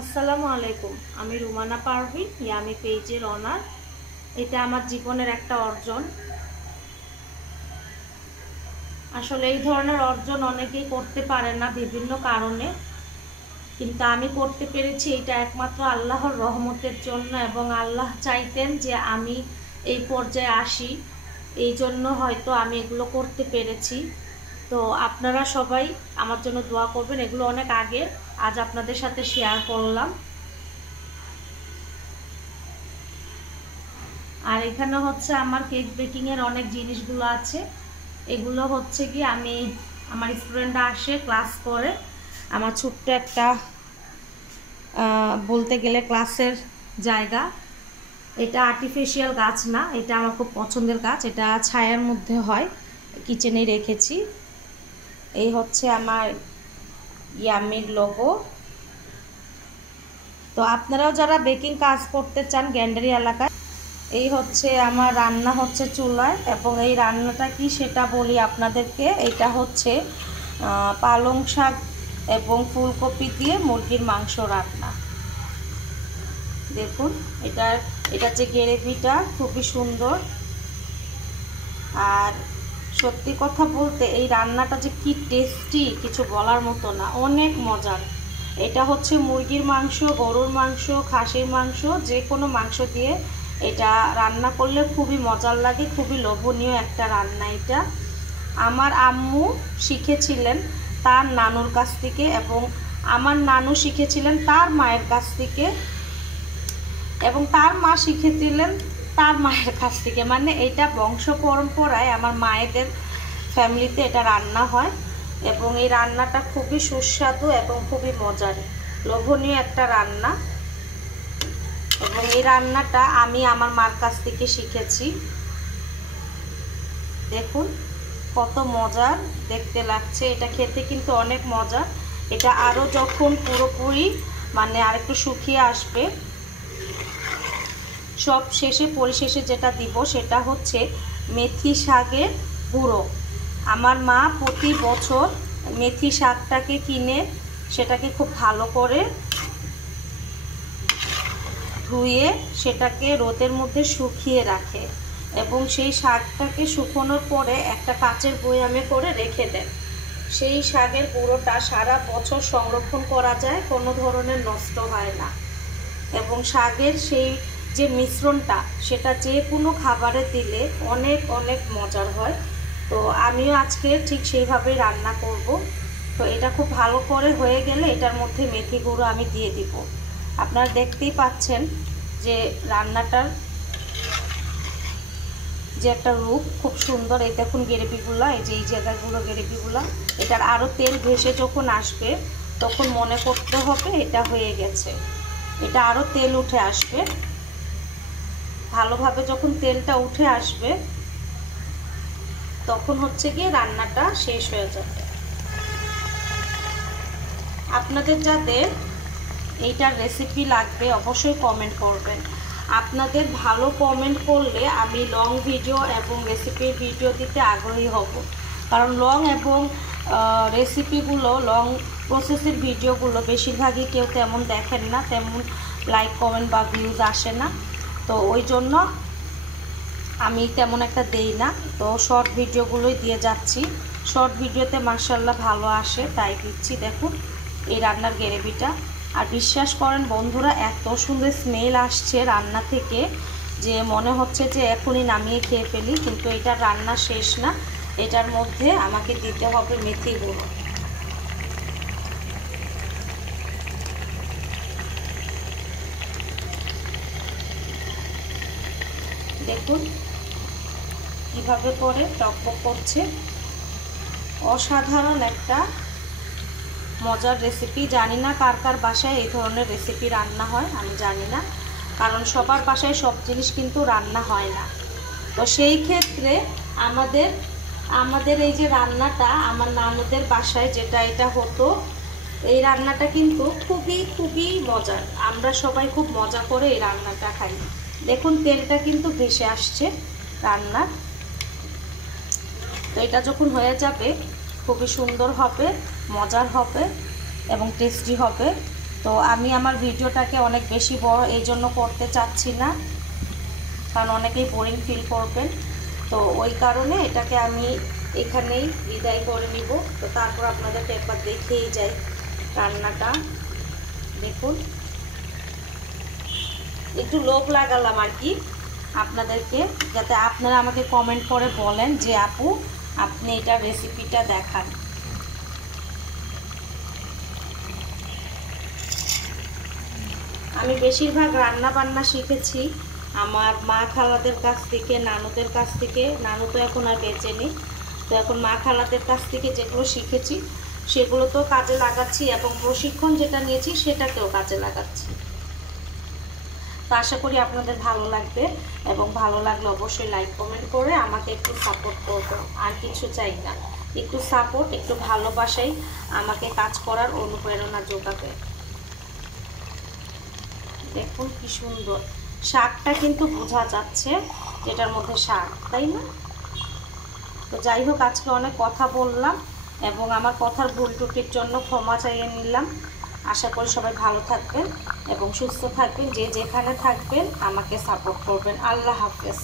আসসালামু আলাইকুম। আমি রুমানা পারভিন, ইয়ামি পেজের অনার। এটা আমার জীবনের একটা অর্জন। আসলে এই ধরনের অর্জন অনেকেই করতে পারে না বিভিন্ন কারণে, কিন্তু আমি করতে পেরেছি। এটা একমাত্র আল্লাহর রহমতের জন্য, এবং আল্লাহ চাইতেন যে আমি এই পর্যায়ে আসি, এই জন্য হয়তো আমি এগুলো করতে পেরেছি। তো আপনারা সবাই আমার জন্য দোয়া করবেন। এগুলো অনেক আগে, আজ আপনাদের সাথে শেয়ার করলাম। আর এখানে হচ্ছে আমার কেক বেকিংয়ের অনেক জিনিসগুলো আছে। এগুলো হচ্ছে কি আমি, আমার স্টুডেন্টরা আসে ক্লাস করে, আমার ছোট্ট একটা বলতে গেলে ক্লাসের জায়গা। এটা আর্টিফিশিয়াল গাছ না, এটা আমার খুব পছন্দের গাছ। এটা ছায়ার মধ্যে হয়, কিচেনে রেখেছি। এই হচ্ছে আমার ইয়ামির লোগো। তো আপনারাও যারা বেকিং কাজ করতে চান গ্যান্ডারি এলাকায়, এই হচ্ছে আমার রান্না হচ্ছে চুলায়। এবং এই রান্নাটা কি সেটা বলি আপনাদেরকে। এটা হচ্ছে পালং শাক এবং ফুলকপি দিয়ে মুরগির মাংস রান্না। দেখুন এটা যে গ্রেভিটা খুবই সুন্দর। আর সত্যি কথা বলতে এই রান্নাটা যে কি টেস্টি কিছু বলার মতো না, অনেক মজার। এটা হচ্ছে মুরগির মাংস, গরুর মাংস, খাসির মাংস, যে কোনো মাংস দিয়ে এটা রান্না করলে খুবই মজার লাগে, খুবই লোভনীয় একটা রান্না এটা। আমার আম্মু শিখেছিলেন তার নানুর কাছ থেকে, এবং আমার নানু শিখেছিলেন তার মায়ের কাছ থেকে, এবং তার মা শিখেছিলেন তার মায়ের কাছ থেকে। মানে এটা বংশ পরম্পরায় আমার মায়েদের ফ্যামিলিতে এটা রান্না হয়। এবং এই রান্নাটা খুবই সুস্বাদু এবং খুবই মজার, লোভনীয় একটা রান্না। এবং এই রান্নাটা আমি আমার মার কাছ থেকে শিখেছি। দেখুন কত মজার দেখতে লাগছে, এটা খেতে কিন্তু অনেক মজা। এটা আরও যখন পুরোপুরি মানে আরেকটু শুকিয়ে আসবে, সব শেষে পরিশেষে যেটা দিব সেটা হচ্ছে মেথি শাকের গুঁড়ো। আমার মা প্রতি বছর মেথি শাকটাকে কিনে সেটাকে খুব ভালো করে ধুয়ে সেটাকে রোদের মধ্যে শুকিয়ে রাখে, এবং সেই শাকটাকে শুকোনোর পরে একটা কাচের বয়ামে করে রেখে দেন। সেই শাকের গুঁড়োটা সারা বছর সংরক্ষণ করা যায়, কোনো ধরনের নষ্ট হয় না। এবং শাকের সেই যে মিশ্রণটা সেটা যে কোনো খাবারে দিলে অনেক অনেক মজার হয়। তো আমিও আজকে ঠিক সেইভাবেই রান্না করব। তো এটা খুব ভালো করে হয়ে গেলে এটার মধ্যে মেথি গুঁড়ো আমি দিয়ে দিব। আপনারা দেখতেই পাচ্ছেন যে রান্নাটার যে একটা রূপ খুব সুন্দর। এই দেখুন গ্রেভিগুলো, এই যে এই জায়গাগুলো গ্রেভিগুলো, এটার আরও তেল ভেসে যখন আসবে তখন মনে করতে হবে এটা হয়ে গেছে। এটা আরও তেল উঠে আসবে, ভালোভাবে যখন তেলটা উঠে আসবে তখন হচ্ছে গিয়ে রান্নাটা শেষ হয়ে যাবে। আপনাদের যাদের এইটার রেসিপি লাগবে অবশ্যই কমেন্ট করবেন। আপনাদের ভালো কমেন্ট করলে আমি লং ভিডিও এবং রেসিপির ভিডিও দিতে আগ্রহী হব। কারণ লং এবং রেসিপিগুলো, লং প্রসেসের ভিডিওগুলো বেশিরভাগই কেউ তেমন দেখেন না, তেমন লাইক কমেন্ট বা ভিউজ আসে না। তো ওই জন্য আমি তেমন একটা দেই না, তো শর্ট ভিডিওগুলোই দিয়ে যাচ্ছি। শর্ট ভিডিওতে মাশাআল্লাহ ভালো আসে, তাই দিচ্ছি। দেখুন এই রান্নার গ্রেভিটা। আর বিশ্বাস করেন বন্ধুরা, এত সুন্দর স্মেল আসছে রান্না থেকে যে মনে হচ্ছে যে এখনই নামিয়ে খেয়ে ফেলি। কিন্তু এটা রান্না শেষ না, এটার মধ্যে আমাকে দিতে হবে মেথি গুঁড়ো। দেখুন কিভাবে করে টকবক করছে। অসাধারণ একটা মজার রেসিপি। জানি না কার কার বাসায় এই ধরনের রেসিপি রান্না হয়, আমি জানি না, কারণ সবার বাসায় সব জিনিস কিন্তু রান্না হয় না। তো সেই ক্ষেত্রে আমাদের এই যে রান্নাটা আমার নানুদের বাসায় যেটা এটা হতো, এই রান্নাটা কিন্তু খুবই খুবই মজার। আমরা সবাই খুব মজা করে এই রান্নাটা খাই। দেখুন তেলটা কিন্তু ভেসে আসছে রান্নার। তো এটা যখন হয়ে যাবে খুবই সুন্দর হবে, মজার হবে এবং টেস্টি হবে। তো আমি আমার ভিডিওটাকে অনেক বেশি বড় এই জন্য করতে চাচ্ছি না, কারণ অনেকেই বোরিং ফিল করবেন। তো ওই কারণে এটাকে আমি এখানেই বিদায় করে নিব। তো তারপর আপনাদেরকে একবার দেখেই যাই রান্নাটা। দেখুন, একটু লোভ লাগালাম আর কি আপনাদেরকে, যাতে আপনারা আমাকে কমেন্ট করে বলেন যে আপু আপনি এটা রেসিপিটা দেখান। আমি বেশিরভাগ রান্না বান্না শিখেছি আমার মা খালাদের কাছ থেকে, নানুদের কাছ থেকে। নানু তো এখন আর বেঁচে নেই, তো এখন মা খালাদের কাছ থেকে যেগুলো শিখেছি সেগুলো তো কাজে লাগাচ্ছি, এবং প্রশিক্ষণ যেটা নিয়েছি সেটাকেও কাজে লাগাচ্ছি। তো আশা করি আপনাদের ভালো লাগবে, এবং ভালো লাগলে অবশ্যই লাইক কমেন্ট করে আমাকে একটু সাপোর্ট করবেন। আর কিছু চাই না, একটু সাপোর্ট, একটু ভালোবাসাই আমাকে কাজ করার অনুপ্রেরণা যোগাবে। দেখুন কি সুন্দর শাকটা, কিন্তু বোঝা যাচ্ছে যেটার মধ্যে শাক, তাই না? তো যাই হোক, আজকে অনেক কথা বললাম এবং আমার কথার ভুল ত্রুটির জন্য ক্ষমা চাইয়ে নিলাম। আশা করি সবাই ভালো থাকবেন এবং সুস্থ থাকবেন, যে যেখানে থাকবেন আমাকে সাপোর্ট করবেন। আল্লাহ হাফেজ।